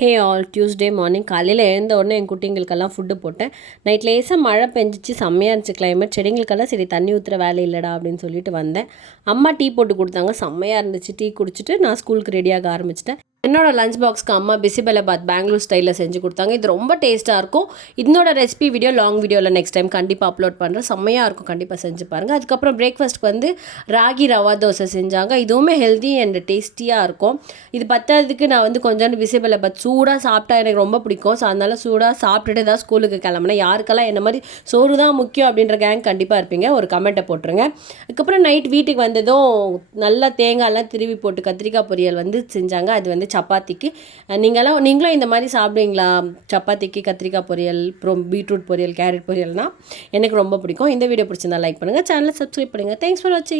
Hey all Tuesday morning காலையில் எழுந்த உடனே என் குட்டிங்களுக்கெல்லாம் ஃபுட்டு போட்டேன். நைட் லேசாக மழை பெஞ்சிச்சு, செம்மையாக இருந்துச்சு கிளைமேட். செடிங்களுக்கெல்லாம் சரி தண்ணி ஊற்றுற வேலை இல்லைடா அப்படின்னு சொல்லிட்டு வந்தேன். அம்மா டீ போட்டு கொடுத்தாங்க, செம்மையாக இருந்துச்சு. டீ குடிச்சிட்டு நான் ஸ்கூலுக்கு ரெடியாக ஆரம்பிச்சிட்டேன். என்னோட லஞ்ச் பாக்ஸ்க்கு அம்மா பிசிபெல்லாபாத் பெங்களூர் ஸ்டைலில் செஞ்சு கொடுத்தாங்க. இது ரொம்ப டேஸ்ட்டாக இருக்கும். இதனோட ரெசிபி வீடியோ லாங் வீடியோவில் நெக்ஸ்ட் டைம் கண்டிப்பாக அப்லோட் பண்ணுறேன். செம்மையாக இருக்கும், கண்டிப்பாக செஞ்சு பாருங்கள். அதுக்கப்புறம் பிரேக்ஃபாஸ்ட்க்கு வந்து ராகி ரவா தோசை செஞ்சாங்க. இதுவுமே ஹெல்தி அண்ட் டேஸ்டியாக இருக்கும். இது பத்தாததுக்கு நான் வந்து கொஞ்சோண்டு பிசிபெல்லாபாத் சூடாக சாப்பிட்டா எனக்கு ரொம்ப பிடிக்கும். ஸோ அதனால் சூடாக சாப்பிட்டுட்டு தான் ஸ்கூலுக்கு கிளம்புனேன். யாருக்கெல்லாம் என்ன மாதிரி சோறு தான் முக்கியம் அப்படின்ற கேங் கண்டிப்பாக இருப்பீங்க, ஒரு கமெண்ட்டை போட்டுருங்க. அதுக்கப்புறம் நைட் வீட்டுக்கு வந்ததும் நல்லா தேங்காயெல்லாம் திருவி போட்டு கத்திரிக்காய் பொரியல் வந்து செஞ்சாங்க. அது வந்து சப்பாத்திக்கு. நீங்களும் இந்த மாதிரி சாப்பிடுவீங்களா? சப்பாத்திக்கு கத்திரிக்காய் பொரியல், அப்புறம் பீட்ரூட் பொரியல், கேரட் பொரியல்னால் எனக்கு ரொம்ப பிடிக்கும். இந்த வீடியோ பிடிச்சிருந்தா லைக் பண்ணுங்கள், சேனலை சப்ஸ்கிரைப் பண்ணுங்கள். தேங்க்ஸ் ஃபார் வாட்சிங்.